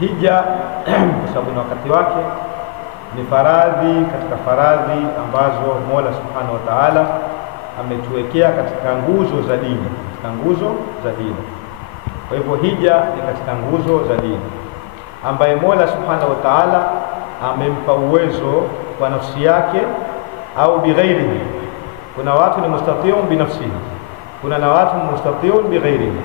Hija kwa sababu ni wakati wake, ni faradhi katika faradhi ambazo Mola Subhanahu wa Ta'ala ametuwekea katika nguzo za dini, Kwa hivyo hija ni katika nguzo za dini ambaye Mola Subhanahu wa Ta'ala amempa uwezo kwa nafsi yake au bighairihi. Kuna watu ni mustati'un binafsihi, kuna na watu mustati'un bighairihi.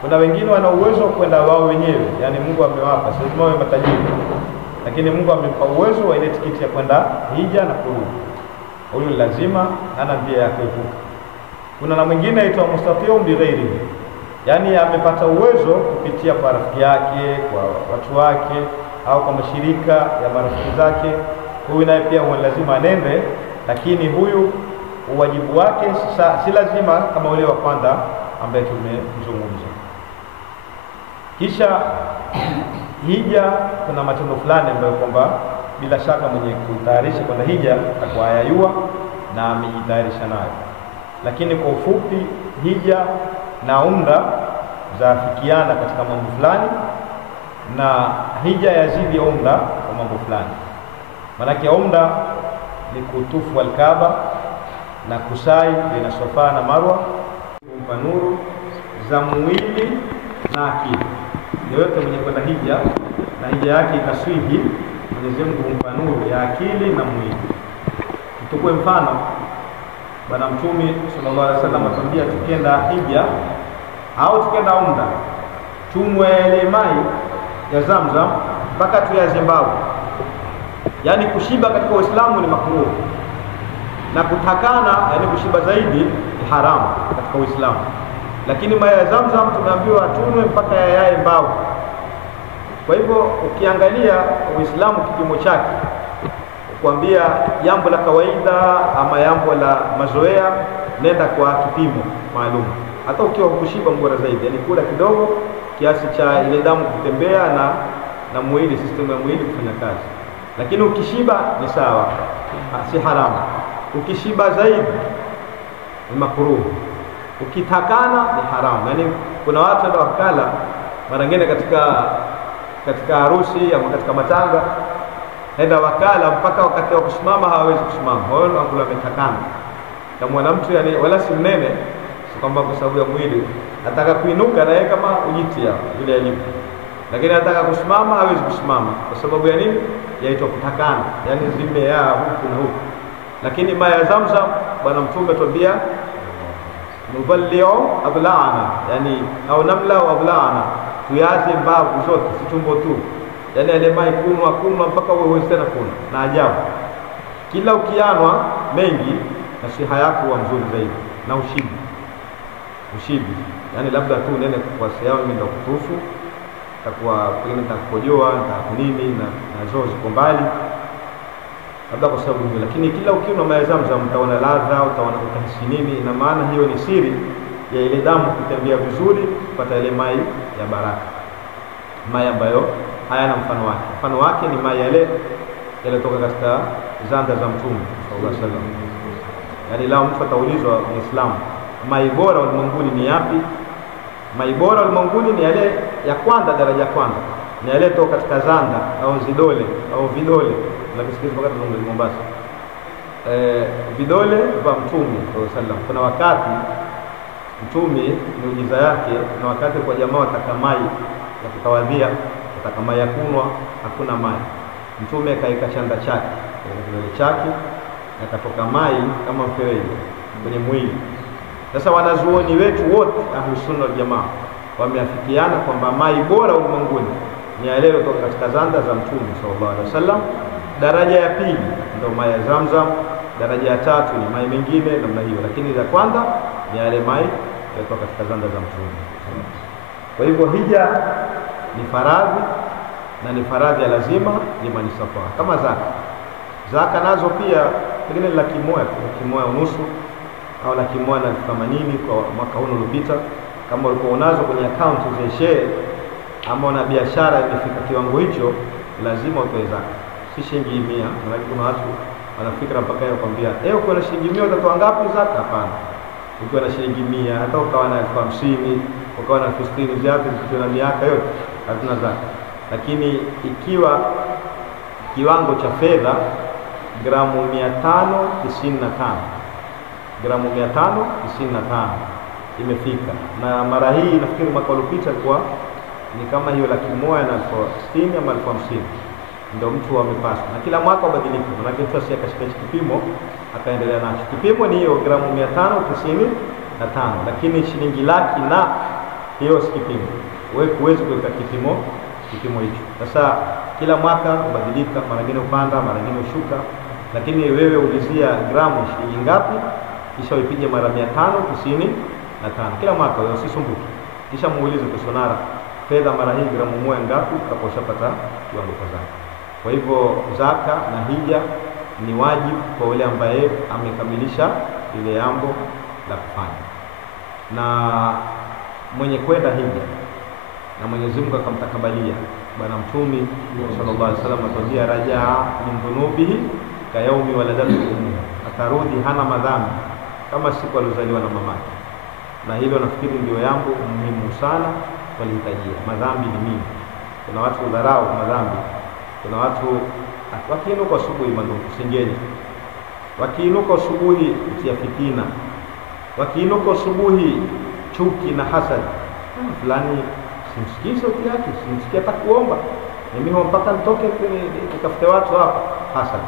Kuna wengine wana uwezo kwenda wao wenyewe, yani Mungu amewapa, sio lazima wawe matajiri, lakini Mungu amempa uwezo wa ile tikiti ya kwenda hija na kurudi. Huyo lazima hana njia ya kuepuka. Kuna na mwingine aitwa mustati'un bighairihi, yani amepata uwezo kupitia kwa rafiki yake, kwa watu wake, au kwa mashirika ya marafiki zake. Huyu naye pia huwa lazima anende, lakini huyu uwajibu wake si lazima kama ule wa kwanza ambaye tumezungumza. Kisha hija kuna matendo fulani ambayo kwamba bila shaka mwenye kutayarisha kwenda hija atakuwa ayajua na amejitayarisha nayo, lakini kwa ufupi hija na umra zaafikiana katika mambo fulani, na hija yazidi umra kwa mambo fulani. Manake umra ni kutufu al-Kaaba na kusai baina Safa na Marwa, kumpa nuru za mwili na akili. Yote mwenye kwenda hija na hija yake ikaswihi, Mwenyezi Mungu humpa nuru ya akili na mwili. Tuchukue mfano, Bwana Mtume sallallahu alaihi wasallam atuambia tukienda hija au tukienda umra, tumwe ile mai ya Zamzam mpaka tuyazimbawe. Yani kushiba katika Uislamu ni makruh, na kutakana, yani kushiba zaidi ni haramu katika Uislamu. Lakini maji ya Zamzam tunaambiwa tunwe mpaka yayae mbao. Kwa hivyo ukiangalia Uislamu kipimo chake, kuambia jambo la kawaida ama jambo la mazoea, nenda kwa kipimo maalum. Hata ukiwa kushiba mbora zaidi, yani kula kidogo kiasi cha ile damu kutembea na mwili, system ya mwili kufanya kazi. Lakini ukishiba ni sawa, si haramu. Ukishiba zaidi ni makruh, ukitakana ni haramu. Yani kuna watu ndio wakala mara nyingine katika harusi au katika matanga, henda wakala mpaka wakati wa kusimama hawezi kusimama, wao wanakula wametakana. Kama mwanamtu yani wala si mnene, si kwamba kwa sababu ya mwili ataka kuinuka na yeye kama ujitia vile alivyo, lakini ataka kusimama hawezi kusimama kwa sababu ya nini? Yaitwa kutakana, yani zimea huku na huku. Lakini maji ya Zamzam Bwana Mtume atuambia nuballi'u abla'ana, yani au namla wa abla'ana, tuyaze mbavu zote, si tumbo tu. Yani ile maji kunwa mpaka wewe uweze tena kunywa. Na ajabu, kila ukianwa mengi nasiha yako huwa nzuri zaidi na ushibi. Yani labda tu nene kwa sehemu ndio kutufu, takuwa pengine nitakojoa nini na zoo ziko mbali, labda kwa sababu hiyo. Lakini kila ukinywa maji ya Zamzam utaona ladha, utaona utahisi nini. Ina maana hiyo ni siri ya ile damu kutembea vizuri, kupata ile maji ya baraka, maji ambayo hayana mfano wake. Mfano wake ni maji yale yaliotoka katika zanda za Mtume sallallahu alaihi wasallam. Yani lao mtu ataulizwa Muislamu, maji bora ulimwenguni ni yapi? Maji bora ulimwenguni ni yale ya kwanza, daraja ya kwanza ni yale toka katika zanda au zidole au vidole. Nakisikia mpaka tunazungumza Mombasa, vidole vya Mtume sallallahu alaihi wasallam. Kuna wakati Mtume miujiza yake, na wakati kwa jamaa watakamai ya kutawadhia, watakamai ya kunwa, hakuna maji. Mtume akaika chanda chake kidole chake, akatoka maji kama mfereji kwenye mwili. Sasa wanazuoni wetu wote Ahlus Sunna wal Jamaa wameafikiana kwamba maji bora ulimwenguni ni yale kutoka katika zanda za Mtume sallallahu alaihi wasallam. Daraja ya pili ndio maji ya Zamzam, daraja ya tatu ni maji mengine namna hiyo, lakini ya kwanza ni yale maji kutoka katika zanda za Mtume. Kwa hivyo hija ni faradhi, na ni faradhi ya lazima liman istata. Kama zaka nazo pia pengine 1,100 au 180,000 kwa mwaka huu uliopita. Kama ulikuwa unazo kwenye account za share ama una biashara imefika kiwango hicho, lazima utoe zaka, si shilingi 100. Maana kuna watu wanafikira mpaka yeye kwambia uko na shilingi 100 utatoa ngapi zaka? Hapana. Ukiwa na shilingi 100, hata ukawa na 50,000, ukawa na 60,000 zako zikiwa na miaka yote, hazina zaka. lakini ikiwa kiwango cha fedha gramu 595, gramu 595 imefika. Na mara hii nafikiri mwaka uliopita kwa ni kama hiyo 160,000 ama 50,000 ndio mtu amepata, na kila mwaka ubadilika, maana mtu asiyakashika kipimo akaendelea nacho. Kipimo ni hiyo gramu 595, lakini shilingi laki na hiyo si kipimo. Wewe huwezi kuweka kipimo hicho. Sasa kila mwaka ubadilika, mara nyingine upanda, mara nyingine ushuka, lakini wewe ulizia gramu shilingi ngapi, kisha upige mara 595 kila mwaka. Wewe usisumbuke, kisha muulize kwa sonara, fedha mara hii gramu moja ngapi, utakaposhapata kiwango cha zaka. Kwa hivyo zaka na hija ni wajibu kwa yule ambaye amekamilisha ile jambo la kufanya. Na mwenye kwenda hija na Mwenyezi Mungu akamtakabalia, Bwana Mtume sallallahu alaihi wasallam atuambia, rajaa min dhunubihi ka yaumi waladatu ummu, atarudi hana madhambi kama siku alizaliwa na mamake. Na hilo nafikiri ndio jambo muhimu sana walihitajia. Madhambi ni mingi, kuna watu udharau madhambi, kuna watu wakiinuka asubuhi mandugu singeni, wakiinuka asubuhi kutia fitina, wakiinuka asubuhi chuki na hasad, fulani simsikii sauti yake, simsikii hata kuomba, mimi mpaka nitoke nikafute watu hapa, hasad.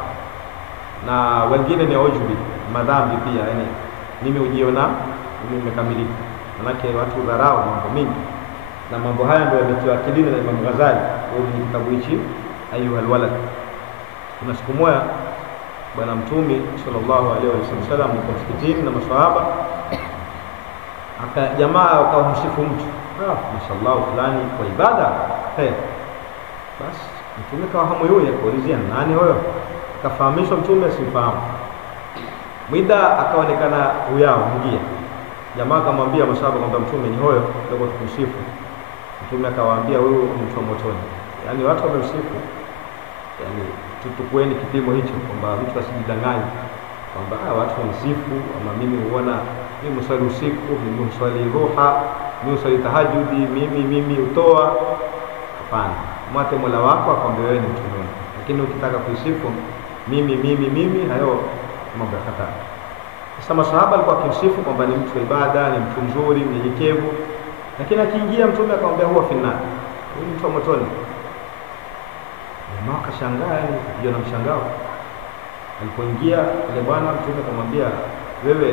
Na wengine ni ujubi, madhambi pia, yani mimi ujiona mimi nimekamilika. Manake watu dharau mambo mingi, na mambo haya ndio yametiwa akilini na Imam Ghazali kwenye kitabu hichi Ayyuhal Walad. Kuna siku moja Bwana Mtume sallallahu alaihi wasallam yuko msikitini na maswahaba, jamaa akamsifu mtu, mashallah fulani kwa ibada. Basi Mtume kawahamu yeye kuulizia nani huyo, akafahamishwa Mtume asifahamu. Mwida akaonekana huyao ingia, jamaa akamwambia maswahaba kwamba Mtume ni huyo ndio tukusifu. Mtume akawaambia huyo ni mtu wa motoni. Yani watu wamemsifu, yani tutukueni kipimo hicho, kwamba mtu asijidanganye kwamba watu wanisifu ama mimi huona mimi mswali usiku, mimi mswali ruha, mimi mswali tahajjudi, mimi utoa. Hapana, mwate Mola wako akwambia wewe ni mtu mwema. Lakini ukitaka kuisifu mimi, hayo mambo ya hatari. Sasa maswahaba alikuwa akimsifu kwamba ni mtu wa ibada, ni mtu mzuri, mnyenyekevu, lakini akiingia Mtume akamwambia huwa finnar, huyu mtu wa motoni. Jamaa akashangaa, yani ndio na mshangao. Alipoingia ile bwana Mtume akamwambia, wewe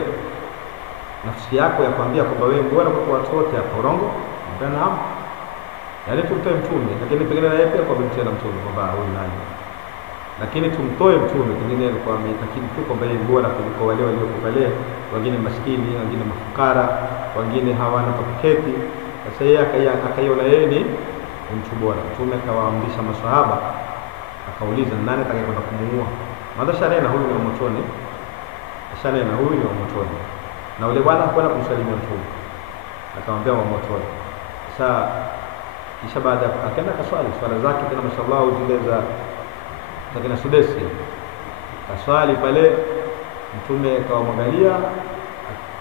nafsi yako yakwambia kwamba wewe bora kwa watu wote hapa urongo? Ndio, naam. Yaani tumtoe Mtume, lakini pengine na yeye pia kwa binti ya Mtume kwamba huyu nani. Lakini tumtoe Mtume, pengine alikuwa ametakidi tu kwamba yeye bora kuliko wale waliokale, wengine maskini, wengine mafukara, wengine hawana pa kuketi. Sasa yeye akaiona yeye ni mtu bora. Mtume akawaamrisha maswahaba, akauliza nani atakayekwenda kumuua? Madhasha nena huyu ni motoni, ashanena huyu ni motoni. Na yule bwana hakwenda kumsalimia Mtume, akamwambia wa motoni. Sasa kisha baada akaenda kaswali swala zake tena, mashallah, zile za takina Sudesi, kaswali pale. Mtume akawamwangalia,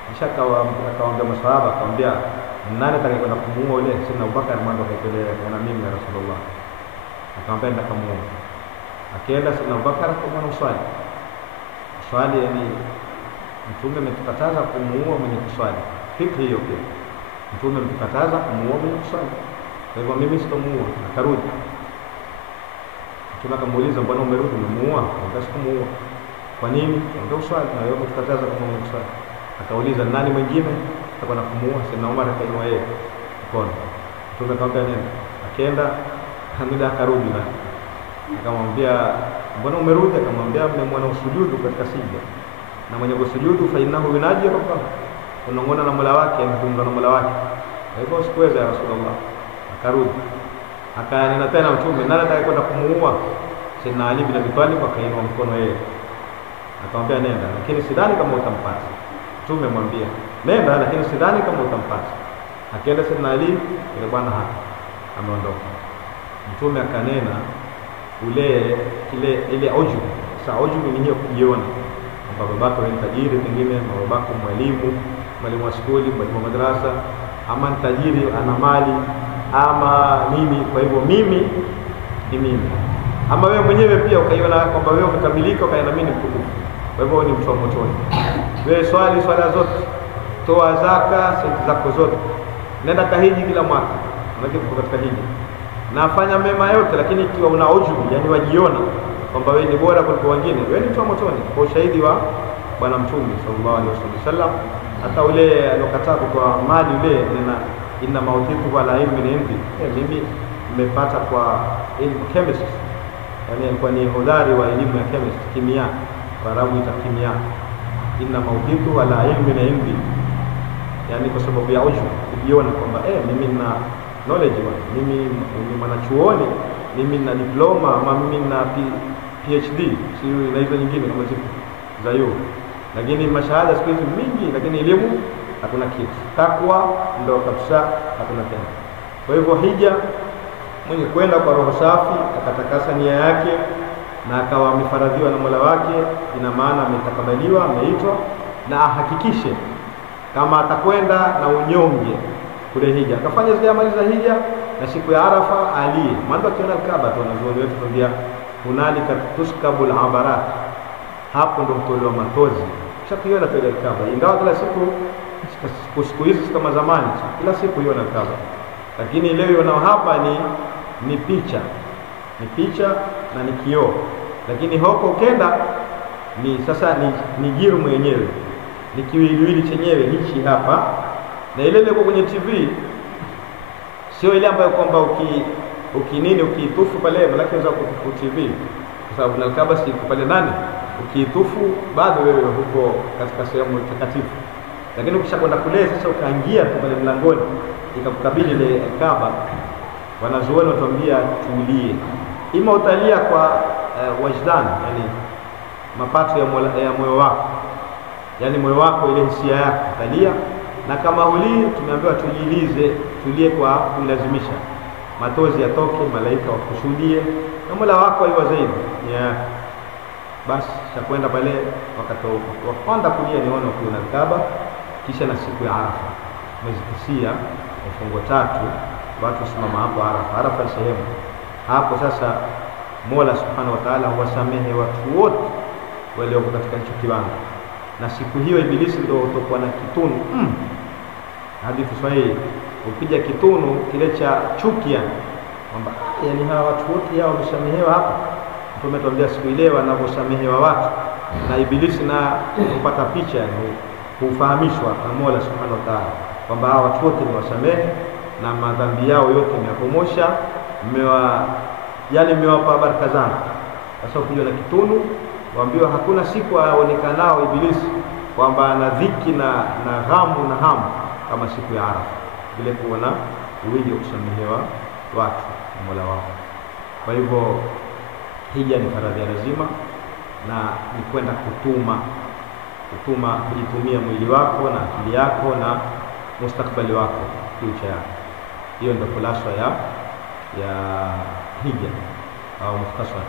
kisha akawaambia maswahaba, akamwambia nani atakayekwenda kumuua yule? Sina Abubakar mwanzo akaipelea na mimi ya Rasulullah, akamwambia nenda kumuua. Akaenda Sina Abubakar akamwona swali, yani Mtume ametukataza kumuua mwenye kuswali. Fikri hiyo pia, Mtume ametukataza kumuua mwenye kuswali, kwa hivyo mimi sitamuua. Akarudi Mtume akamuuliza, mbona umerudi, umemuua? Akamwambia sikumuua. Kwa nini? Ndio swali, na wewe umetukataza kumuua mwenye kuswali. Akauliza nani mwingine atakwenda kumuua? Sina Umar akainua yeye mkono. Mtume akamwambia nini? Akaenda Hamida akarudi na akamwambia, mbona umerudi? Akamwambia mmemwona usujudu katika sijda, na mwenye kusujudu fa innahu yunaji rabbahu, unaongona na Mola wake, mzungumza na Mola wake. Kwa hivyo sikuweza ya Rasulullah. Akarudi akaanena tena Mtume, nani atakayekwenda kumuua? Sayyidina Ali bin Abi Talib akainua mkono yeye, akamwambia nenda, lakini sidhani kama utampata. Mtume mwambia nenda, lakini sidhani kama utampata. Akaenda Sayyidina Ali, ile bwana hapa ameondoka. Mtume akanena ile ujubu. Sasa ujubu ni hiyo kujiona kwamba babako ni tajiri, pengine babako mwalimu wa shule, mwalimu wa madrasa, ama tajiri ana mali ama nini. Kwa hivyo mimi ni mimi. Ama wewe mwenyewe pia ukaiona kwamba wewe umekamilika, ukaona mimi ni mtukufu, kwa hivyo ni mtu wa motoni. Wewe swali swala zote, toa zaka senti zako zote, nenda kahiji kila mwaka, unakipo katika hiji, na fanya mema yote, lakini ikiwa una ujubu, yani wajiona kwamba wewe ni bora kuliko wengine, wewe ni mtu wa motoni, kwa ushahidi wa Bwana Mtume sallallahu alaihi wasallam. Hata ule alokataa kwa mali ule, inna mautitu wala ilmi indi, mimi nimepata kwa ilmu chemistry, yani alikuwa ni hodari wa elimu ya chemistry, kimia, Waarabu ita kimia. Inna mautitu wala ilmi indi, yani kwa sababu ya ujubu, kujiona kwamba mimi na knowledge, mimi ni mwanachuoni, mimi na diploma, ama mimi na PhD, sio na hizo nyingine kama zipo za hiyo. Lakini mashahada siku hizi mingi, lakini elimu hakuna kitu. Takwa ndio kabisa hakuna tena. Kwa hivyo hija, mwenye kwenda kwa roho safi, akatakasa nia yake na akawa amefaradhiwa na Mola wake, ina maana ametakabaliwa, ameitwa, na ahakikishe kama atakwenda na unyonge kule hija, akafanya zile amali za hija, na siku ya Arafa alie. Maana tukiona Kaaba tunazuoni wetu tuambia hunalika tuskabul abarat, hapo ndo kutolewa machozi. Kisha kuiona pale Kaaba, ingawa kila siku hizi kama zamani, kila siku hiona Kaaba, lakini leo iona hapa ni picha na ni kioo. Lakini huko ukenda ni sasa ni jiru mwenyewe, ni kiwiliwili chenyewe hichi hapa, na ile ile kwenye TV sio ile ambayo kwamba ukitufu pale malaki unaweza kutufu TV, kwa sababu na Kaaba si pale ndani, ukitufu bado wewe huko katika sehemu takatifu. Lakini ukishakwenda kule sasa, ukaingia pale mlangoni, ikakukabili ile Kaaba, wanazuoni watuambia tulie, ima utalia kwa wajdan, yani mapato ya moyo wako, yani moyo wako, ile hisia yako utalia, na kama ulii tumeambiwa tulie kwa kulazimisha, matozi yatoke, malaika wakushuhudie, na Mola wako aiwa zaidi basi chakwenda pale. Wakati wa kwanza kulia niona kuna Kaaba, kisha na siku ya Arafa mwezi Kisia mfungo 3 watu simama hapo Arafa sehemu hapo. Sasa Mola Subhanahu wa Ta'ala huwasamehe watu wote walioko katika hicho kiwango, na siku hiyo Ibilisi ndio utakuwa na kitunu hadithi sahihi, ukija kitunu kile cha chukia kwamba yani hawa watu wote hao wamesamehewa hapa. Mtume tuambia siku ile wanavyosamehewa watu na Ibilisi, na kupata picha kufahamishwa na Mola Subhanahu wa Ta'ala kwamba hawa watu wote ni wasamehe na madhambi yao yote mmepomosha, mmewapa baraka zangu. Sasa ukija na kitunu waambiwa hakuna siku aonekanao Ibilisi kwamba ana dhiki na ghamu na hamu kama siku ya Arafa, vile kuona uwingi kusamehewa watu na Mola wao. Kwa hivyo hija ni faradhi ya lazima, na ni kwenda kujitumia mwili wako na akili yako na mustakbali wako, future yako. Hiyo ndio kulasa ya hija au mukhtasar.